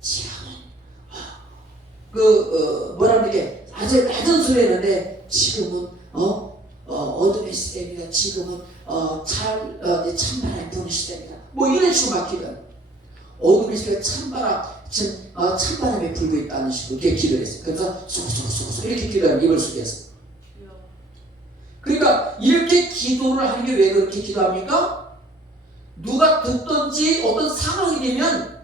지금은 어, 그 어, 뭐라 그러게 아주 낮은 소리였는데 지금은 어, 어 어둠의 시대입니다. 지금은 어잘 어, 찬바람 부는 시대입니다. 뭐 이런 식으로 막 기도. 어둠의 시대 찬바람 지금 어, 찬바람이 불고 있다는 식으로 이렇게 기도를 했어요. 그래서 쏙쏙쏙쏙 이렇게 기도하는 입을 속에서. 그러니까 이렇게 기도를 하는 게 왜 그렇게 기도합니까? 누가 듣든지 어떤 상황이 되면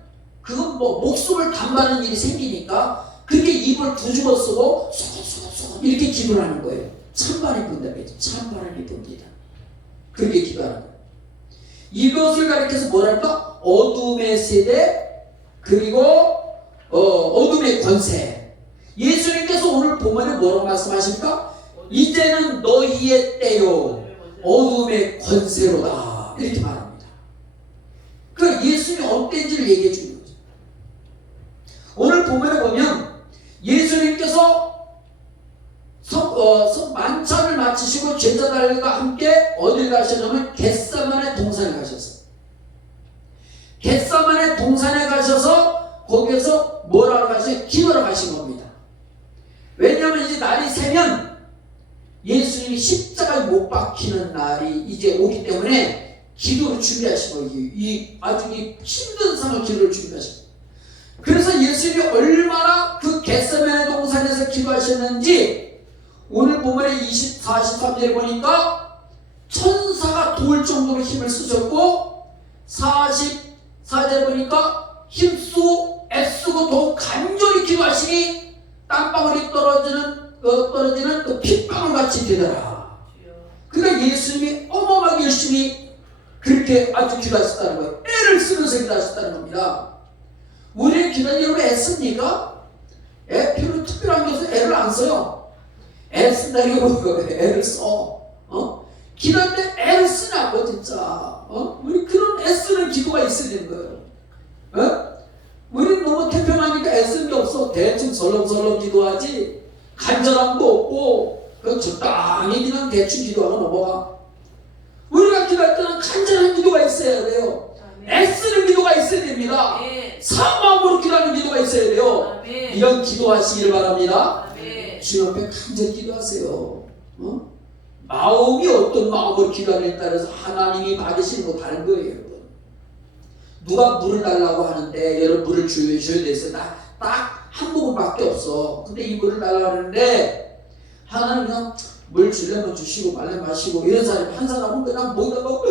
그건 뭐 목숨을 담가는 일이 생기니까 그렇게 입을 두집어 쓰고 소곤소곤소곤 이렇게 기도를 하는 거예요. 찬바람이 분다며 찬바람이 붑니다. 그렇게 기도하는 거예요. 이것을 가리켜서 뭐랄까? 어둠의 세대 그리고 어, 어둠의 권세. 예수님께서 오늘 본문에 뭐라고 말씀하십니까? 이제는 너희의 때요 어둠의 권세로다 이렇게 말합니다. 그 예수님이 어땠는지를 얘기해 거죠. 오늘 본문에 보면 예수님께서 성, 어, 성 만찬을 마치시고 제자들과 함께 어딜 가셨냐면 겟사만의 동산에 가셨어요. 겟사만의 동산에 가셔서 거기에서 뭐라고 하시요 기도를 하신 겁니다. 왜냐하면 이제 날이 새면 예수님이 십자가에 못 박히는 날이 이제 오기 때문에 기도를 준비하신 거예요. 이 아주 이 힘든 상황 기도를 준비하신 거예요. 그래서 예수님이 얼마나 그 겟세마네 동산에서 기도하셨는지 오늘 본문의 20, 43절에 보니까 천사가 도울 정도로 힘을 쓰셨고 44절에 보니까 힘쓰고 애쓰고 더욱 간절히 기도하시니 땅방울이 떨어지는 어, 떨어지는 그 핏방울 같이 되더라. 그러니까 예수님이 어마어마하게 열심히 그렇게 아주 기도하셨다는 거예요. 애를 쓰면서 기도하셨다는 겁니다. 우리는 기도하려고 애씁니까? 애 별로 특별한 게 없어요. 애를 안 써요. 애 쓴다기보다 애를 써. 어? 기도할 때 애를 쓰냐고 진짜. 어? 우리 그런 애쓰는 기도가 있어야 되는 거예요. 어? 우리는 너무 태평하니까 애쓰는 게 없어. 대충 설렁설렁 기도하지. 간절함도 없고 그냥 적당히 그냥 대충 기도하고 넘어가. 우리가 기도할 때는 간절한 기도가 있어야 돼요. 애쓰는 기도가 있어야 됩니다. 사마음으로 기도하는 기도가 있어야 돼요. 이런 기도하시기를 바랍니다. 주 옆에 간절히 기도하세요. 어? 마음이 어떤 마음으로 기도하느냐에 따라서 하나님이 받으시는 거 다른 거예요, 여러분. 누가 물을 달라고 하는데 여러분 물을 주셔야 돼서 딱한 모금밖에 없어. 근데 이 물을 달라고 하는데 하나님 그냥 물 주려면 주시고 말려 마시고 이런 사람이 한 사람은 그냥 목이 떨려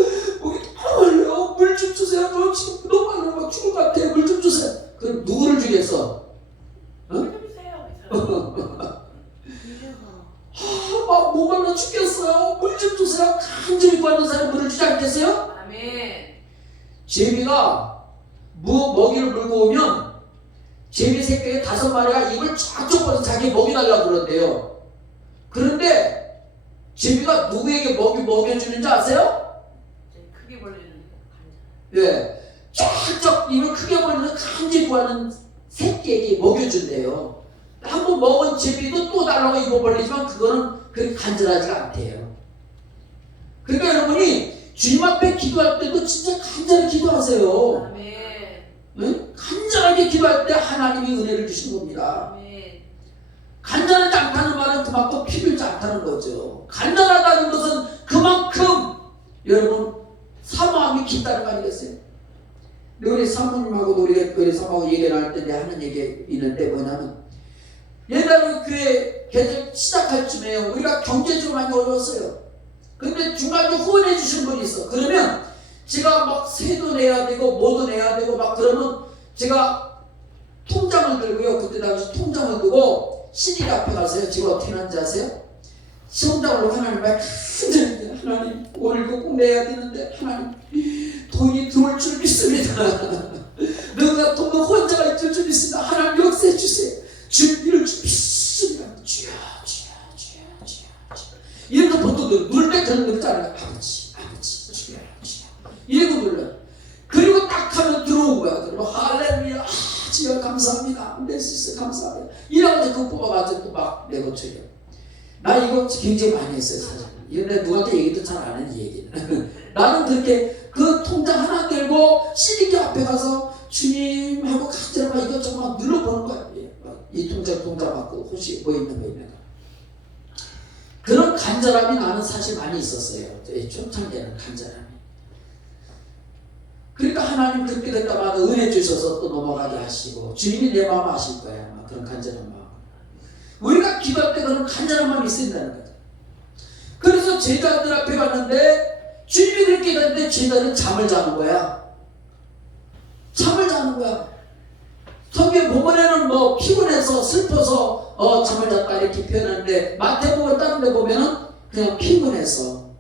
물 좀 주세요. 저 지금 너무 막 죽을 것 같아요. 물좀 주세요. 그럼 누구를 주겠어? 아, 막 목말라 죽겠어요. 물 좀 주세요. 간절히 구하는 사람 물을 주지 않겠어요? 제비가 무 먹이를 물고 오면 제비 새끼 다섯 마리가 입을 쫙 좁아서 자기 먹이 달라고 그런대요. 그런데 제비가 누구에게 먹이 먹여주는지 아세요? 크게 벌리는 예. 쫙쫙 입을 크게 벌리는 간절히 구하는 새끼에게 먹여준대요. 한 번 먹은 제비도 또 달라고 입어 벌리지만 그거는 그렇게 간절하지가 않대요. 그러니까 여러분이 주님 앞에 기도할 때도 진짜 간절히 기도하세요. 아멘. 응? 간절하게 기도할 때 하나님이 은혜를 주신 겁니다. 아멘. 간절하지 않다는 말은 그만큼 필요하지 않다는 거죠. 간절하다는 것은 그만큼 여러분 사모함이 깊다는? 근데 우리 사모님하고도 우리 우리 사모하고 얘기를 할때 내가 하는 얘기 있는데 뭐냐면 옛날에 교회 개설 시작할 쯤에 우리가 경제적으로 많이 어려웠어요. 근데 중간에 후원해 주신 분이 있어. 그러면 제가 막 세도 내야 되고 뭐도 내야 되고 막 그러면 제가 통장을 들고요. 그때 당시 통장을 두고 CD 앞에 가서요. 제가 어떻게 하는지 아세요? 통장으로 하나님 말 간절히 하나님 이거 꼭 내야 되는데 하나님 돈이 들어올 줄 믿습니다. 누가 돈은 혼자가 있을 줄 믿습니다. 하나님 역사해 주세요. 주님을 줄 믿습니다. 주여 주여 주여 주여 주여 이러면서 보통 누를 저는 누르잖아요. 아버지 아버지 주여 주여 이러고 눌러. 그리고 딱 하면 들어온 거야. 그러면 할렐루야 아, 주여 감사합니다. 낼수 있어 감사합니다. 이러면서 그 뽑아가지고 막 내고 쳐요. 나 이거 굉장히 많이 했어요 사실. 이런데 누구한테 얘기도 잘 안 하는 얘기는. 나는 그렇게 그 통장 하나 들고 CD기 앞에 가서 주님 하고 간절하게 이거 정말 동작받고 혹시 뭐 있는 거 있는 거 그런 간절함이 나는 사실 많이 있었어요. 이 초창기에는 간절함이. 그러니까 하나님 그렇게 됐다마다 은혜 주셔서 또 넘어가게 하시고 주님이 내 마음 아실 거야. 그런 간절한 마음. 우리가 기도할 때 그런 마음이 있어야 된다는 거죠. 그래서 제자들 앞에 갔는데 그렇게 했는데 제자는 잠을 자는 거야. 잠을 자는 거야. 성경 본문에는 뭐 피곤해서 슬퍼서 어 잠을 잤다 이렇게 표현하는데 마태복음 다른 데 보면은 그냥 피곤해서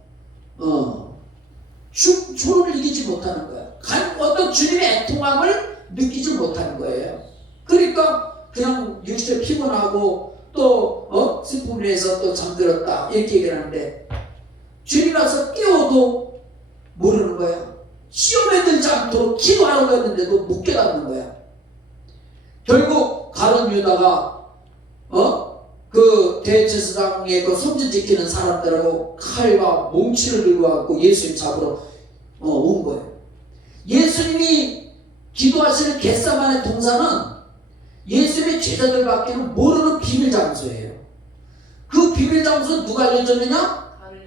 어 주, 주를 이기지 못하는 거야. 간, 어떤 주님의 애통함을 느끼지 못하는 거예요. 그러니까 그냥 육신에 피곤하고 또 어? 슬픔을 해서 또 잠들었다 이렇게 얘기를 하는데 주님 와서 깨워도 모르는 거야. 시험에 들지 않도록 기도하라고 했는데도 못 깨닫는 거야. 결국 가론 유다가 어? 그 대제사장의 그 손짓 지키는 사람들하고 칼과 몽치를 들고 왔고 예수님 잡으러 어, 온 거예요. 예수님이 기도하시는 겟사만의 동산은 예수님의 제자들 밖에는 모르는 비밀 장소예요. 그 비밀 장소 누가 알려줬느냐?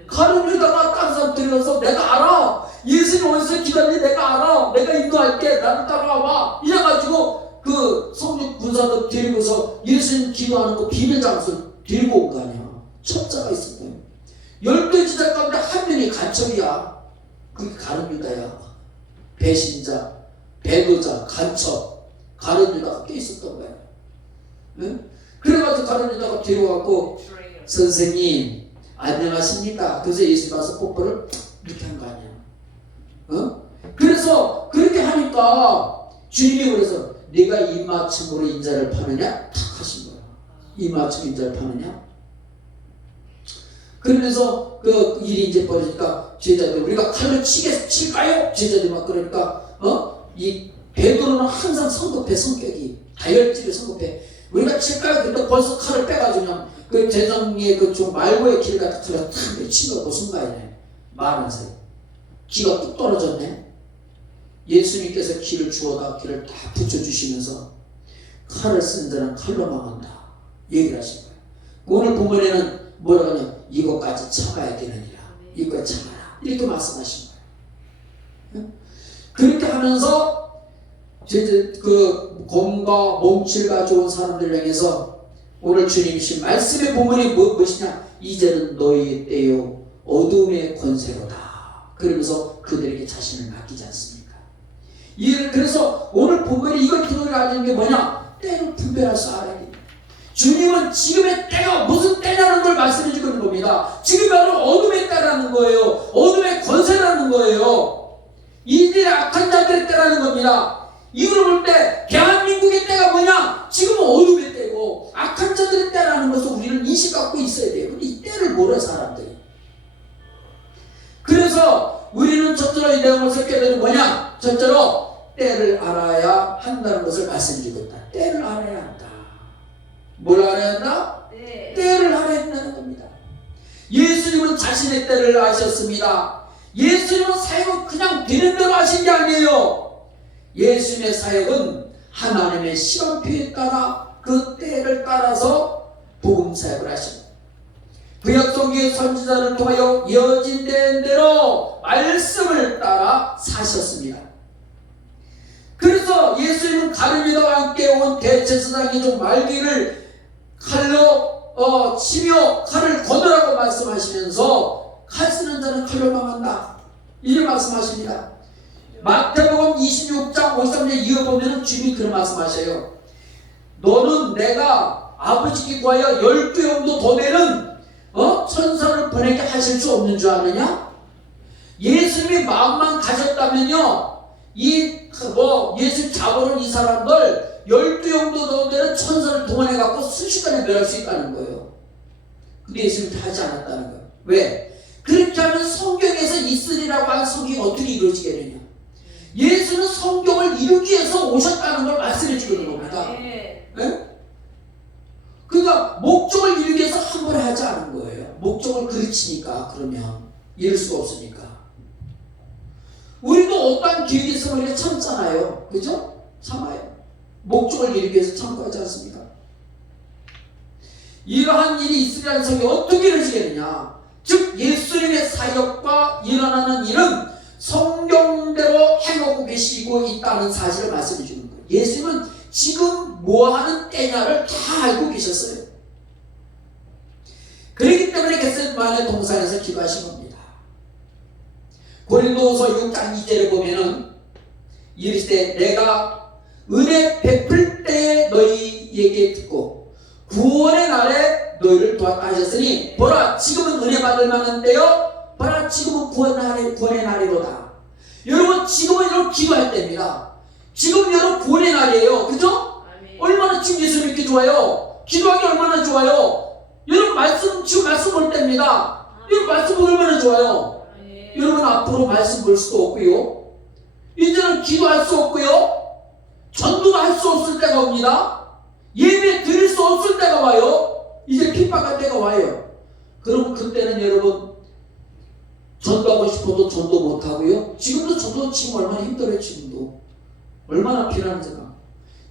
가론 유다가 다른 사람 들여서 내가 알아. 예수님 어디서 기다리니 내가 알아. 내가 인도할게. 나를 따라와봐. 이래가지고 그 성령 군사들 데리고서 예수님 기도하는 그 비밀 장소 데리고 온 거 아니야. 첩자가 있을 거예요. 열두 지자 가운데 한 명이 간첩이야. 그게 가론 유다야. 배신자, 배도자, 간첩, 가론 유다가 껴 있었던 거야. 응? 그래가지고 가론 유다가 데려와갖고 선생님 안녕하십니까? 그래서 예수 와서 뽀뽀를 이렇게 한 거 아니야. 어? 그래서 그렇게 하니까 주님이 그래서 네가 입맞춤으로 인자를 파느냐? 탁 하신 거야. 입맞춤 인자를 파느냐? 그러면서 그 일이 이제 벌어지니까 제자들 우리가 칼로 치게 칠까요? 제자들 막 그러니까 어 이 베드로는 항상 성급해 성격이. 다혈질의 성급해. 우리가 칠까요? 근데 벌써 칼을 빼가지고 그냥 그 재정의 그좀 말고의 길 같은 틀어 탁 미친 거 무슨 말이네. 말은 사이. 기가 뚝 떨어졌네. 예수님께서 길을 주어다 길을 다 붙여주시면서 칼을 쓴 자는 칼로 망한다. 얘기를 하신 거예요 오늘 본문에는 뭐라고 하냐? 이것까지 참아야 되느니라. 이거 참아라. 이렇게 말씀하신 거예요 응? 그렇게 하면서 그 곰과 몸칠 가져온 사람들 향해서 오늘 주님이신 말씀의 본문이 뭐, 무엇이냐? 이제는 너희의 때요 어둠의 권세로다. 그러면서 그들에게 자신을 맡기지 않습니까? 이 그래서 오늘 본문이 이걸 기도를 가지는 게 뭐냐? 때를 분별할 줄 알아야 돼 주님은 지금의 때가 무슨 때냐는 걸 말씀해 주는 겁니다. 지금 바로 어둠의 때라는 거예요. 어둠의 권세라는 거예요. 이들의 악한 자들의 때라는 겁니다 이걸 볼 때 대한민국의 때가 뭐냐? 지금은 어둠의 때고 악한 자들의 때라는 것을 우리는 인식 갖고 있어야 돼요. 근데 이 때를 모르는 사람들이. 그래서 우리는 첫째로 이 내용을 새게 되는 뭐냐? 첫째로 때를 알아야 한다는 것을 말씀드리고 있다. 때를 알아야 한다. 뭘 알아야 한다? 네. 때를 알아야 한다는 겁니다. 예수님은 자신의 때를 아셨습니다. 예수님은 사역을 그냥 되는 대로 하신 게 아니에요. 예수님의 사역은 하나님의 시간표에 따라 그 때를 따라서 복음 사역을 하십니다. 구약 성경의 선지자를 통하여 이어진된 대로 말씀을 따라 사셨습니다. 그래서 예수님은 가르미다와 함께 온 대제사장이 좀 말기를 칼로 어, 치며 칼을 거두라고 말씀하시면서 칼 쓰는 자는 칼로 망한다. 이렇게 말씀하십니다. 마태복음 26장 53절 이어 보면 주님이 그런 말씀하셔요. 너는 내가 아버지께 구하여 열두 영도 더 되는 어? 천사를 보내게 하실 수 없는 줄 아느냐? 예수님이 마음만 가졌다면요. 이뭐 예수 잡아오는 이 사람들 열두 영도 더 되는 천사를 동원해 갖고 순식간에 멸할 수 있다는 거예요. 근데 예수님이 다 하지 않았다는 거예요. 왜? 그렇게 하면 성경에서 있으리라고 한 성경이 어떻게 이루어지겠느냐? 예수는 성경을 이루기 위해서 오셨다는 걸 말씀해 주는 겁니다. 네. 예? 그러니까 목적을 이루기 위해서 한 번에 하지 않은 거예요. 목적을 그르치니까 그러면 이룰 수가 없으니까. 우리도 어떠한 기획이 있으면 우리가 참잖아요. 그죠? 참아요. 목적을 이루기 위해서 참고 하지 않습니까? 이러한 일이 이스라엘 성에 어떻게 이루어지겠느냐? 즉 예수님의 사역과 일어나는 일은 성경대로 행하고 계시고 있다는 사실을 말씀해 주는 거예요. 예수님은 지금 뭐 하는 때냐를 다 알고 계셨어요. 그렇기 때문에 겟셋만의 동산에서 기도하신 겁니다. 고린도서 6장 2절에 보면은 이르시되 내가 은혜 베풀 때에 너희에게 듣고 구원의 날에 너희를 도왔다 하셨으니 보라 지금은 은혜 받을 만한 때요 보라 지금은 구원 날이, 구원의 날이로다 여러분 지금은 여러분 기도할 때입니다 지금 여러분 구원의 날이에요 그죠? 아멘. 얼마나 지금 예수 믿기 좋아요 기도하기 얼마나 좋아요 여러분 말씀 지금 말씀 볼 때입니다 여러분 말씀 얼마나 좋아요 아멘. 여러분 앞으로 말씀 볼 수도 없고요. 이제는 기도할 수 없고요. 전도도 할수 없을 때가 옵니다. 예배 드릴 수 없을 때가 와요. 이제 핍박할 때가 와요. 그럼 그때는 여러분 전도하고 싶어도 전도 못 하고요. 지금도 전도 지금 얼마나 힘들어요. 지금도 얼마나 피나는지가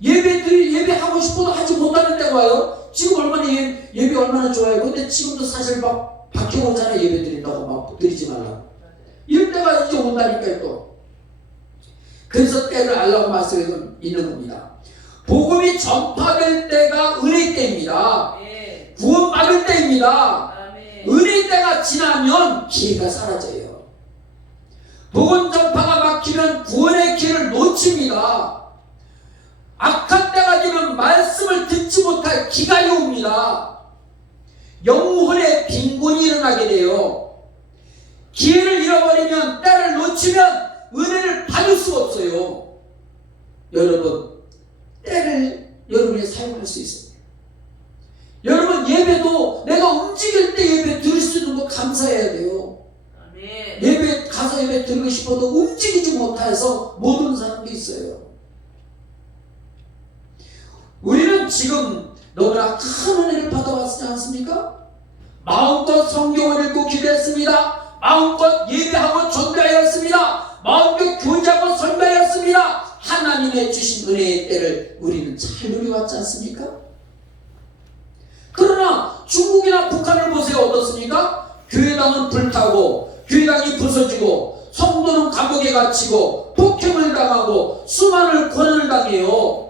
예배 드리 예배 하고 싶어도 하지 못하는 때가 와요. 지금 얼마나 예, 예배 얼마나 좋아요. 근데 지금도 사실 막 박혀오잖아요. 예배 드린다고 막 드리지 말라고. 이럴 때가 이제 온다니까요 또. 그래서 때를 알라고 말씀하고 있는 겁니다. 복음이 전파될 때가 은혜 때입니다. 아멘. 구원받을 때입니다. 은혜 때가 지나면 기회가 사라져요. 복음 전파가 막히면 구원의 기회를 놓칩니다. 악한 때가 되면 말씀을 듣지 못할 기간이 옵니다. 영혼의 빈곤이 일어나게 돼요. 기회를 잃어버리면 때를 놓치면 은혜를 받을 수가 없어요. 여러분, 때를 여러분이 사용할 수 있습니다. 여러분 예배도 내가 움직일 때 예배 드릴 수 있는 거 감사해야 돼요. 아멘. 예배 가서 예배 드리고 싶어도 움직이지 못해서 못 오는 사람도 있어요. 우리는 지금 너무나 큰 은혜를 받아왔지 않습니까? 마음껏 성경을 읽고 기도했습니다. 마음껏 예배하고 전도하였습니다. 마음껏 교제하고 설교하였습니다. 하나님의 주신 은혜의 때를 우리는 잘 누려왔지 않습니까? 그러나 중국이나 북한을 보세요 어떻습니까? 교회당은 불타고 교회당이 부서지고 성도는 감옥에 갇히고 폭행을 당하고 수많은 고난을 당해요.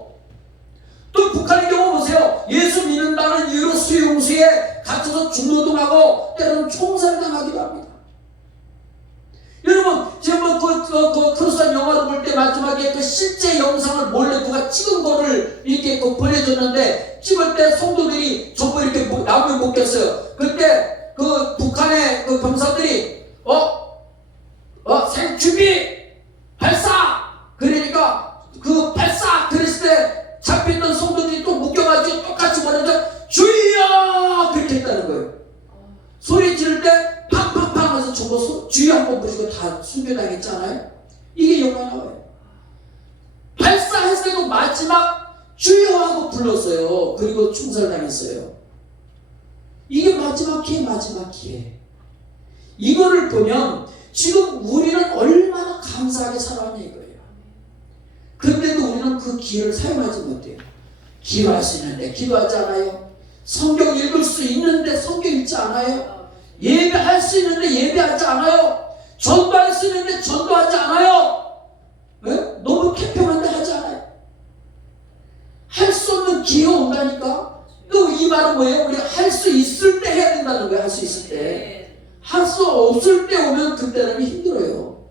또 북한의 경우 보세요. 예수 믿는다는 이유로 수용소에 갇혀서 중노동하고 때로는 총살당하기도 합니다. 여러분 지금 그, 그, 그볼때 마지막에 그 실제 영상을 몰래 누가 찍은 거를 이렇게 그 보내줬는데 찍을 때 성도들이 전부 이렇게 못- 나무에 못 꼈어요. 그때 그 북한의 그 병사들이 어? 어? 생 준비! 발사! 그러니까 그 발사! 그랬을 때 잡혔던 성도들이 또 묶여가지고 똑같이 뭐라죠? 주여! 그렇게 했다는 거예요. 소리 지를 때 팡팡팡 하면서 저거 소- 주여 한번 부르고 다 순교당했잖아요. 이게 영화에 나와요. 때도 마지막 주여 하고 불렀어요. 그리고 충살당했어요. 이게 마지막 기회, 마지막 기회. 이거를 보면 지금 우리는 얼마나 감사하게 살아왔냐 이거예요. 그런데도 우리는 그 기회를 사용하지 못해요. 기도할 수 있는데 기도하지 않아요. 성경 읽을 수 있는데 성경 읽지 않아요. 예배할 수 있는데 예배하지 않아요. 전도할 수 있는데 전도하지 않아요. 왜? 너무 태평한데 하지 않아요. 할 수 없는 기회 온다니까. 또 이 말은 뭐예요? 우리가 할수 있을 때 해야 된다는 거예요. 할 수 있을 때. 할 수 없을 때 오면 그때는 힘들어요.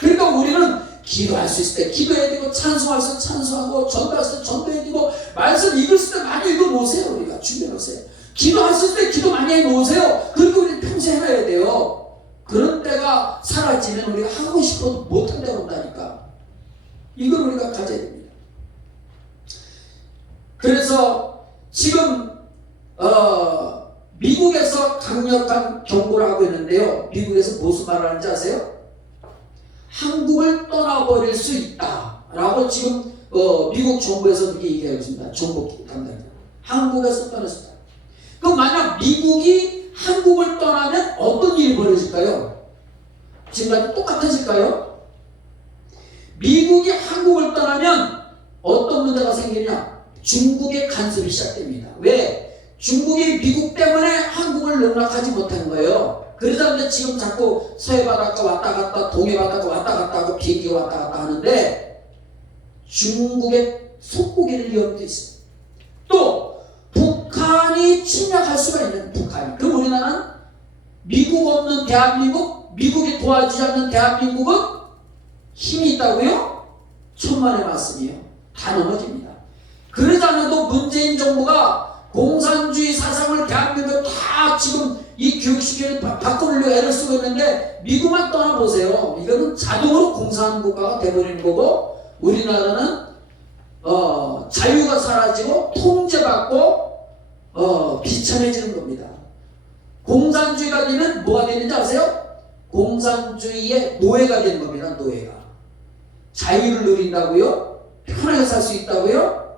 그러니까 우리는 기도할 수 있을 때 기도해야 되고 찬송할 수 찬송하고 전도할 수 전도해야 되고 말씀 있을 때 많이 읽어 놓으세요. 우리가 준비해 놓으세요. 기도할 수 있을 때 기도 많이 해 놓으세요. 그리고 우리 평생 해놔야 돼요. 그런 때가 사라지면 우리가 하고 싶어도 못한 때가 온다니까. 이걸 우리가 가져야 됩니다. 그래서 지금 어, 미국에서 강력한 경고를 하고 있는데요. 미국에서 무슨 말을 하는지 아세요? 한국을 떠나버릴 수 있다라고 지금 어, 미국 정부에서 그렇게 얘기하고 있습니다. 정부 담당자. 한국에서 떠날 수 있다. 그럼 만약 미국이 한국을 떠나면 어떤 일이 벌어질까요? 지금과 똑같아질까요? 미국이 한국을 떠나면 어떤 문제가 생기냐? 중국의 간섭이 시작됩니다. 왜? 중국이 미국 때문에 한국을 농락하지 못한 거예요. 그러다 보니 지금 자꾸 서해 바닷가 왔다 갔다 동해 바닷가 왔다 갔다 하고 비행기가 왔다 갔다 하는데 중국의 속국일 위험도 있어요. 또 북한이 침략할 수가 있는 북한이. 그럼 우리나라는 미국 없는 대한민국, 미국이 도와주지 않는 대한민국은 힘이 있다고요? 천만의 말씀이에요. 다 넘어집니다. 그러지 않아도 문재인 정부가 공산주의 사상을 대한민국에 다 지금 이 교육시키를 바- 바꾸려고 애를 쓰고 있는데 미국만 떠나보세요. 이거는 자동으로 공산 국가가 돼버리는 거고 우리나라는 어, 자유가 사라지고 통제받고 어, 비참해지는 겁니다. 공산주의가 되면 뭐가 되는지 아세요? 공산주의의 노예가 되는 겁니다. 노예가. 자유를 누린다고요? 편하게 살 수 있다고요?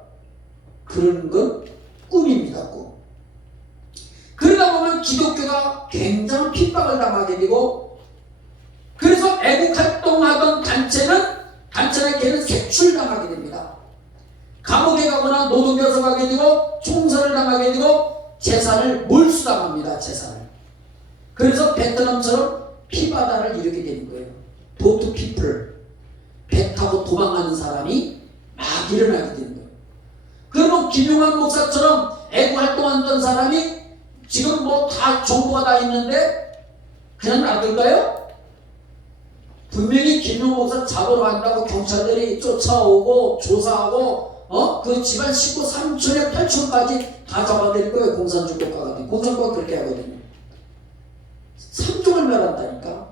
그런 건 꿈입니다. 꿈. 그러다 보면 기독교가 굉장한 핍박을 당하게 되고 그래서 애국 활동하던 단체는 단체는 걔는 색출당하게 됩니다. 감옥에 가거나 노동교서 가게 되고 총선을 당하게 되고 재산을 몰수당합니다. 재산을. 그래서 베트남처럼 피바다를 이루게 되는 거예요. 보트 피플 배 타고 도망가는 사람이 막 일어나게 되는 거예요. 그러면 김용환 목사처럼 애국 활동하던 사람이 지금 뭐 다 정보가 다 있는데 그냥 놔둘까요? 분명히 김용환 목사 잡으러 간다고 경찰들이 쫓아오고 조사하고 어? 그 집안 식구 3촌에 8촌까지 다 잡아들일 거예요. 공산주국가가 돼. 공산국가 그렇게 하거든요. 3종을 멸한다니까.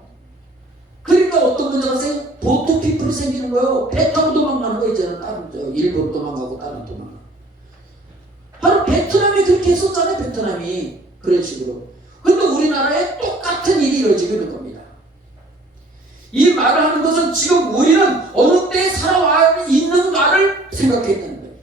그러니까 어떤 문제가 생겨? 보트 피플이 생기는 거예요. 배 타고 도망가는 거 있잖아. 다른 저 일본 도망가고 다른 도망가. 바로 베트남이 그렇게 했었잖아요. 베트남이 그런 식으로. 근데 우리나라에 똑같은 일이 이루어지고 있는 겁니다. 이 말을 하는 것은 지금 우리는 어느 때 살아와 있는가를 생각했는 거예요.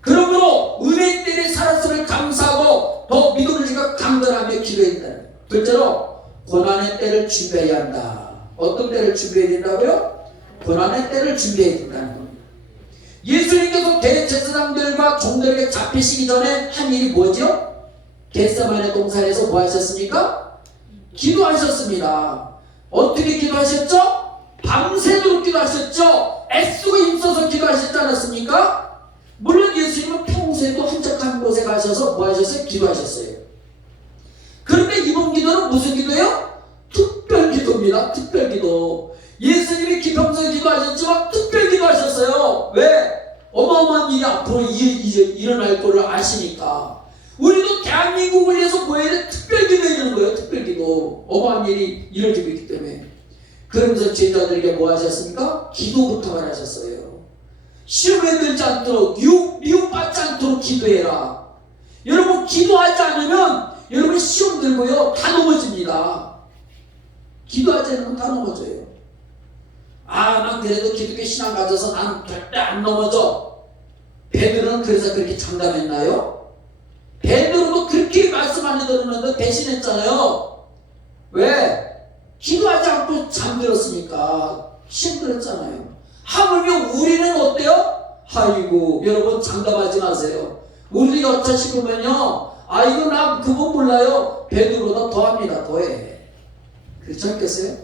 그러므로 은혜 때에 살았음을 감사하고 더 믿음을 지가 강건하며 기도했다는 거예요. 둘째로 고난의 때를 준비해야 한다. 어떤 때를 준비해야 된다고요? 고난의 때를 준비해야 된다는 겁니다. 예수님께서 대제사장들과 종들에게 잡히시기 전에 한 일이 뭐죠? 겟세마네 동산에서 뭐 하셨습니까? 기도하셨습니다. 어떻게 기도하셨죠? 밤새도록 기도하셨죠? 애쓰고 힘써서 기도하셨지 않았습니까? 물론 예수님은 평소에도 한적한 곳에 가셔서 뭐 하셨어요? 기도하셨어요. 그런데 이번 기도는 무슨 기도예요? 특별 기도입니다. 특별 기도. 예수님이 기평소에 기도하셨지만 특별 기도하셨어요. 왜? 어마어마한 일이 앞으로 이- 이제 일어날 거를 아시니까. 우리도 대한민국을 위해서 뭐 해야 돼? 특별 기도해야 되는 거예요. 특별 기도. 어마어마한 일이 이루어지고 있기 때문에. 그러면서 제자들에게 뭐 하셨습니까? 기도부터 하셨어요. 시험에 들지 않도록 미혹, 미혹받지 않도록 기도해라. 여러분 기도하지 않으면 여러분 시험 들고요 다 넘어집니다. 기도하지 않으면 다 넘어져요. 아, 난 그래도 기독교 신앙 가져서 난 절대 안 넘어져. 베드로는 그래서 그렇게 장담했나요? 베드로도 그렇게 말씀 안 들었는데 대신했잖아요. 왜? 기도하지 않고 잠들었으니까 시험 들었잖아요. 하물며 우리는 어때요? 아이고 여러분 장담하지 마세요. 우리 어쩌 싶으면요. 아 이거 나 그거 몰라요. 베드로보다 더합니다. 더해. 그렇지 않겠어요?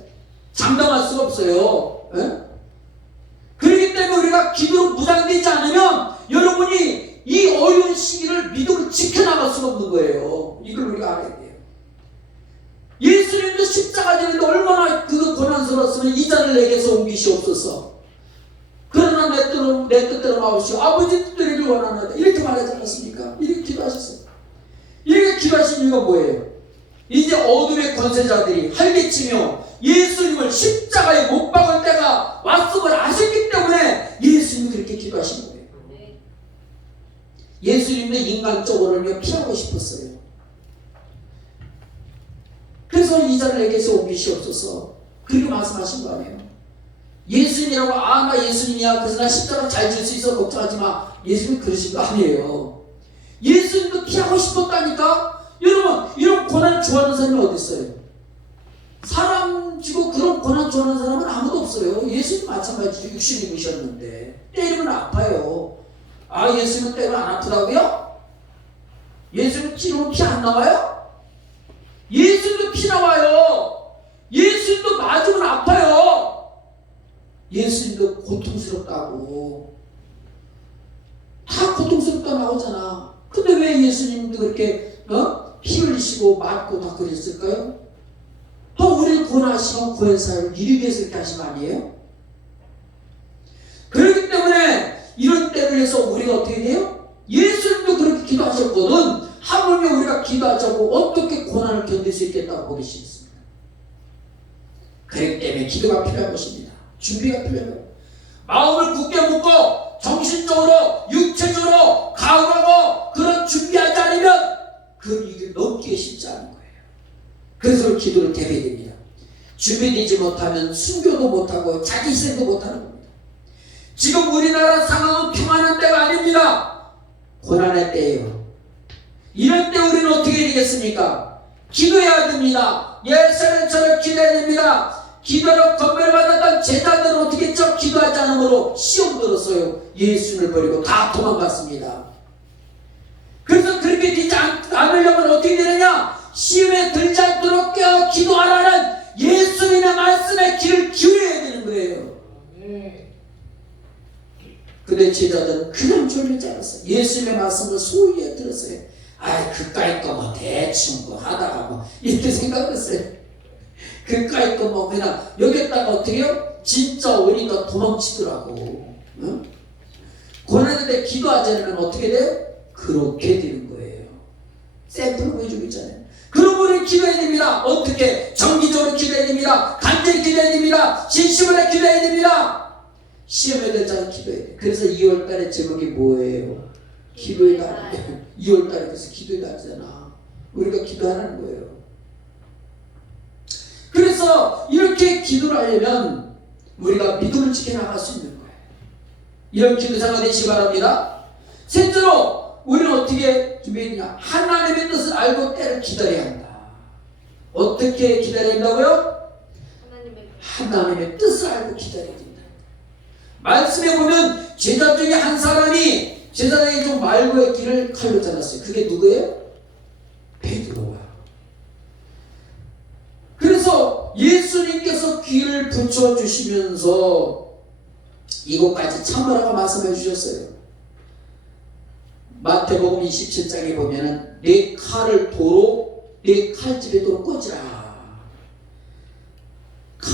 장담할 수가 없어요. 예? 그렇기 때문에 우리가 기도로 무장되지 않으면 여러분이 이 어려운 시기를 믿음을 지켜나갈 수가 없는 거예요. 이걸 우리가 알아야 돼요. 예수님도 십자가 지는데 얼마나 그 고난스러웠으면 이 잔을 내게서 옮기시옵소서. 그러나 내 뜻대로, 내 뜻대로 마옵시오. 아버지 뜻대로 원하나이다. 이렇게 말하지 않았습니까? 이렇게 기도하셨어요. 이렇게 기도하신 이유가 뭐예요? 이제 어둠의 권세자들이 활개치며 예수님을 십자가에 못 박을 때가 왔음을 아셨기 때문에 예수님이 그렇게 기도하신 거예요. 예수님도 인간적으로는 피하고 싶었어요. 그래서 이 자를 내게서 옮기시옵소서. 그렇게 말씀하신 거 아니에요? 예수님이라고 아 나 예수님이야. 그래서 나 십자가 잘 질 수 있어 걱정하지 마 예수님 그러신 거 아니에요. 예수님도 피하고 싶었다니까? 여러분 이런 고난 좋아하는 사람이 어디 있어요? 사람 지고 그런 고난 좋아하는 사람은 아무도 없어요. 예수님 마찬가지죠. 육신 입으셨는데. 때리면 아파요 아 예수님은 때리면 안 아프다고요? 예수님 찌르면 피 안 나와요? 예수님도 피 나와요. 예수님도 맞으면 아파요. 예수님도 고통스럽다고. 다 고통스럽다 나오잖아. 근데 왜 예수님도 그렇게 어? 피 흘리시고 맞고 다 그랬을까요? 또 우리 구원하시고 구원사를 이루기 위해서 이렇게 하신 거 아니에요? 그렇기 때문에 때를 해서 우리가 어떻게 돼요? 예수님도 그렇게 기도하셨거든 하물며 우리가 기도하자고 어떻게 고난을 견딜 수 있겠다고 보기 싫습니다. 그렇기 때문에 기도가 필요한 것입니다. 준비가 필요해요. 마음을 굳게 묶고 정신적으로 육체적으로 가호하고 그런 준비하지 않으면 그 일을 넘기기 쉽지 않은 거예요. 그래서 기도를 대해야 됩니다. 준비되지 못하면 순교도 못하고 자기 희생도 못하는 겁니다. 지금 우리나라 상황은 평안한 때가 아닙니다. 고난의 때예요. 이럴 때 우리는 어떻게 되겠습니까? 기도해야 됩니다. 예수님처럼 기도해야 됩니다. 기도로 건배를 받았던 제자들은 어떻게 했죠? 기도하지 않으므로 시험 들었어요. 예수를 버리고 다 도망갔습니다. 그래서 그렇게 되지 않, 않으려면 어떻게 되느냐? 시험에 들지 않도록 깨어 기도하라는 예수님의 말씀에 귀를 기울여야 되는 거예요. 근데 제자들은 그냥 졸릴 줄 알았어요. 예수님의 말씀을 소위에 들었어요. 아, 그까이 거뭐 대충 뭐 하다가 뭐 이렇게 생각을 했어요. 그까이 거뭐 그냥 여기다가 어떻게 해요? 진짜 오니까 도망치더라고. 응? 고난인데 기도하지 않으면 어떻게 돼요? 그렇게 되는 거예요. 샘플을 보여주고 있잖아요. 그런 분을 기도해야 됩니다. 어떻게? 정기적으로 기도해야 됩니다. 간절히 기도해야 됩니다. 진심으로 기도해야 됩니다. 시험에 대해서 기도해야 돼. 그래서 2월 달에 제목이 뭐예요? 기도의 달. 2월 달에 그래서 기도의 달이잖아. 우리가 기도하라는 거예요. 그래서 이렇게 기도를 하려면 우리가 믿음을 지켜나갈 수 있는 거예요. 이런 기도 생활 되시기 바랍니다. 셋째로 우리는 어떻게 준비했냐? 하나님의 뜻을 알고 때를 기다려야 한다. 어떻게 기다려야 한다고요? 하나님의 하나님의 뜻을 알고 기다려야 된다. 말씀에 보면 제자 중에 한 사람이 제자에게 좀 말고의 길을 칼로 잘랐어요. 그게 누구예요? 베드로야. 그래서 예수님께서 귀를 붙여 주시면서 이곳까지 참으라고 말씀해 주셨어요. 마태복음 27장에 보면은 내 칼을 도로 내 칼집에 도로 꽂으라.